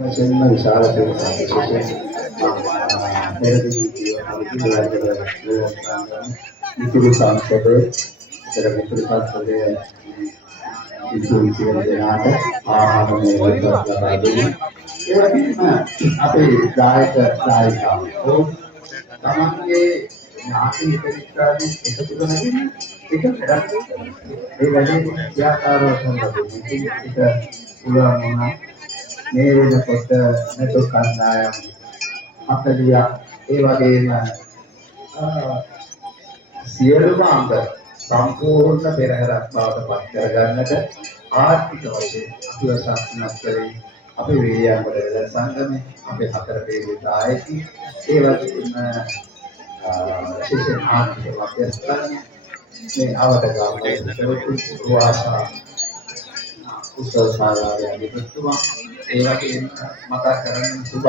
වශයෙන්ම විශාල පිරිසක් විශේෂයෙන් පෙරදිග මිතුරු සංසදයේ මිතුරු සංසදයේ මිතුරු සියලු දෙනාට ආහාර මේවත් ලබා දෙනවා. ඒ වගේම අපේ දායක දායිකාවෝ තමන්ගේ ඥාති මිත්‍රාදී එකතු කරගෙන එක වැඩක් ඒ වැඩේ ක්‍රියාකාරව කරනවා. ඉතින් ඒක පුළුවන් වුණා මේ වෙනකොට මෙතන කණ්ඩායම් 40ක් ඒ වගේම සියලුම අංග සම්පූර්ණ පෙරහැරක් බවට පත් කරගන්නට ආර්ථික වශයෙන් අපිව සාක්ෂාත් කරේ අපේ වේයන්වල වෙන සංගමේ අපේ හතර පෙරේ ආයති ඒ වගේම විශේෂ ආර්ථික මධ්‍යස්ථාන මේ අවදගාමී වාසා උසස් ශාලාවේ අධිපතිතුමා ඒ වගේම මතක් කරගන්න සුබ